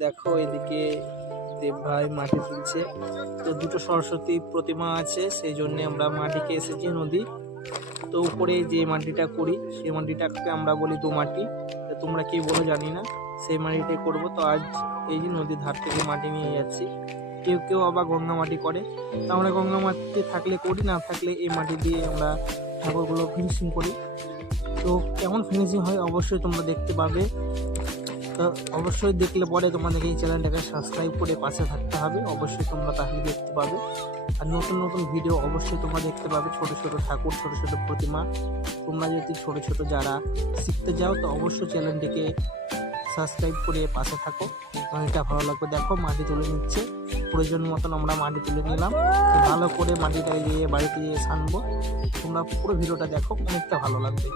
দেখো এদিকে দেব ভাই মাটি তুলছে। তো দুটো সরস্বতী প্রতিমা আছে, সেই জন্য আমরা মাটিকে এসেছি নদী। তো উপরে যে মাটিটা করি সেই মাটিটাকে আমরা বলি দোমাটি। তো তোমরা কি বলো জানি না, সেই মাটিটাই করবো। তো আজ এই যে নদীর ধার থেকে মাটি নিয়ে যাচ্ছি। কেউ কেউ আবার গঙ্গা মাটি করে, তো আমরা গঙ্গা মাটি থাকলে করি, না থাকলে এই মাটি দিয়ে আমরা ঠাকুরগুলো ফিনিশিং করি। তো কেমন ফিনিশিং হয় অবশ্যই তোমরা দেখতে পাবে। তো অবশ্যই দেখলে পরে তোমাদেরকে এই চ্যানেলটাকে সাবস্ক্রাইব করে পাশে থাকতে হবে, অবশ্যই তোমরা তাহলে দেখতে পাবে। আর নতুন নতুন ভিডিও অবশ্যই তোমরা দেখতে পাবে, ছোট ছোট ঠাকুর, ছোট ছোট প্রতিমা। তোমরা যদি ছোট ছোট যারা শিখতে যাও তো অবশ্যই চ্যানেলটিকে সাবস্ক্রাইব করে পাশে থাকো, অনেকটা ভালো লাগবে। দেখো মাটি তুলে নিচ্ছে, প্রয়োজন মতন আমরা মাটি তুলে নিলাম। ভালো করে মাটিটা গিয়ে বাড়িতে গিয়ে সানবো। তোমরা পুরো ভিডিওটা দেখো, অনেকটা ভালো লাগবে।